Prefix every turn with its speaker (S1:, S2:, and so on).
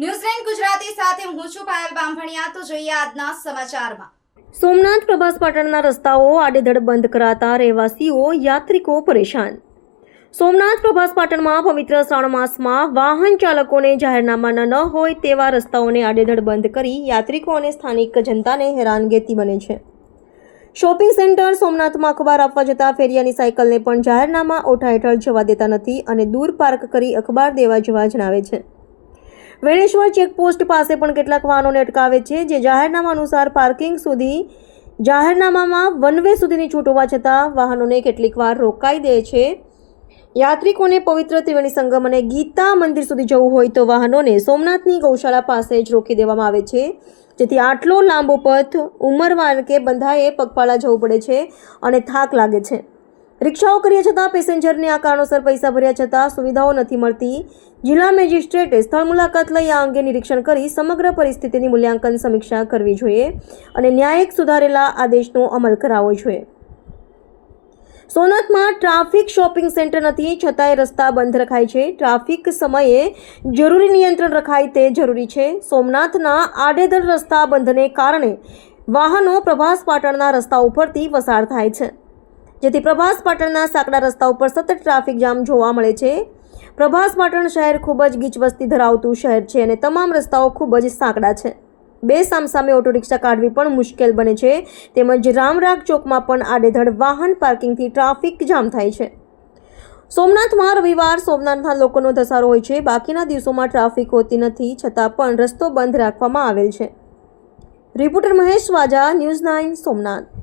S1: ન્યૂઝલેન્ડ ગુજરાતી સાથે હું છું પાયલ બામભણિયા. તો જોઈએ આજના સમાચારમાં.
S2: સોમનાથ પ્રભાસ પાટણના રસ્તાઓ આડેધડ બંધ કરાતા રહેવાસીઓ, યાત્રિકો પરેશાન. સોમનાથ પ્રભાસ પાટણમાં પવિત્ર શ્રાવણ માસમાં વાહન ચાલકોને જાહેરનામાના ન હોય તેવા રસ્તાઓને આડેધડ બંધ કરી યાત્રિકો અને સ્થાનિક જનતાને હેરાનગતિ બને છે. શોપિંગ સેન્ટર સોમનાથમાં અખબાર આપવા જતા ફેરિયાની સાયકલને પણ જાહેરનામા ઓઠા હેઠળ જવા દેતા નથી અને દૂર પાર્ક કરી અખબાર દેવા જવા જણાવે છે. વેણેશ્વર ચેકપોસ્ટ પાસે પણ કેટલાક વાહનોને અટકાવે છે, જે જાહેરનામા અનુસાર પાર્કિંગ સુધી, જાહેરનામામાં વન વે સુધીની છૂટ હોવા છતાં વાહનોને કેટલીક વાર રોકાઈ દે છે. યાત્રિકોને પવિત્ર ત્રિવેણી સંગમ અને ગીતા મંદિર સુધી જવું હોય તો વાહનોને સોમનાથની ગૌશાળા પાસે જ રોકી દેવામાં આવે છે. જેથી આટલો લાંબો પથ ઉંમરવાન કે બંધાએ પગપાળા જવું પડે છે અને થાક લાગે છે. રિક્ષાઓ કર્યા છતાં પેસેન્જરને આ કારણોસર પૈસા ભર્યા છતાં સુવિધાઓ નથી મળતી. જિલ્લા મેજિસ્ટ્રેટે સ્થળ મુલાકાત લઈ આ અંગે નિરીક્ષણ કરી સમગ્ર પરિસ્થિતિની મૂલ્યાંકન સમીક્ષા કરવી જોઈએ અને ન્યાયિક સુધારેલા આદેશનો અમલ કરાવવો જોઈએ. સોનતમાં ટ્રાફિક શોપિંગ સેન્ટર નથી, છતાંય રસ્તા બંધ રખાય છે. ટ્રાફિક સમયે જરૂરી નિયંત્રણ રખાય તે જરૂરી છે. સોમનાથના આડેધડ રસ્તા બંધને કારણે વાહનો પ્રભાસ પાટણના રસ્તા ઉપરથી પસાર થાય છે. જેથી પ્રભાસ પાટણના સાંકડા રસ્તા ઉપર સતત ટ્રાફિક જામ જોવા મળે છે. પ્રભાસ પાટણ શહેર ખૂબ જ ગીચવસ્તી ધરાવતું શહેર છે અને તમામ રસ્તાઓ ખૂબ જ સાંકડા છે. બે સામસામે ઓટો રિક્ષા કાઢવી પણ મુશ્કેલ બને છે. તેમજ રામરાગ ચોકમાં પણ આડેધડ વાહન પાર્કિંગથી ટ્રાફિક જામ થાય છે. સોમનાથમાં રવિવાર સોમનાથના લોકોનો ધસારો હોય છે. બાકીના દિવસોમાં ટ્રાફિક હોતી નથી, છતાં પણ રસ્તો બંધ રાખવામાં આવેલ છે. Reporter Mahesh Vaja, news nine Somnath.